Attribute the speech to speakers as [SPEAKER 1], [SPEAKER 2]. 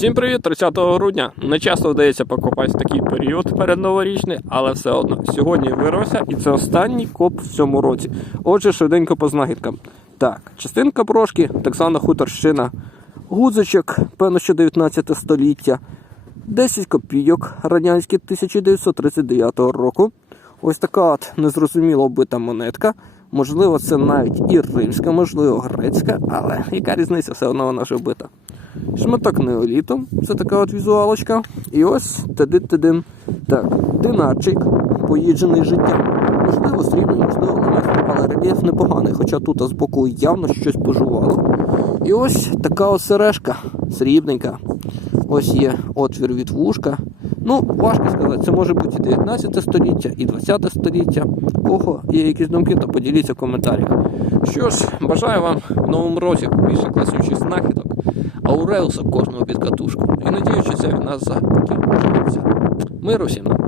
[SPEAKER 1] Всім привіт, 30 грудня. Не часто вдається покопати такий період передноворічний, але все одно. Сьогодні вирвався і це останній коп в цьому році. Отже, швиденько по знахідкам. Так, частинка брошки, так звана хуторщина, гудзичок, певно, що 19 століття, 10 копійок радянські 1939 року. Ось така от незрозуміло вбита монетка. Можливо, це навіть і римська, можливо, грецька, але яка різниця, все одно вона вже вбита. Шматок неоліту, це така от візуалочка. І ось тидин-тидин. Так, динарчик, поїджений життям. Можливо, срібний, можливо, не але рельєф непоганий, хоча тут з боку явно щось пожувало. І ось така от сережка срібненька. Ось є отвір від вушка. Ну, важко сказати, це може бути і 19 століття, і 20 століття. Кого є якісь думки, то поділіться в коментарях. Що ж, бажаю вам в новому році більше класуючих знахідок, Ауреуса кожного під катушку. І це від нас за Миру всім!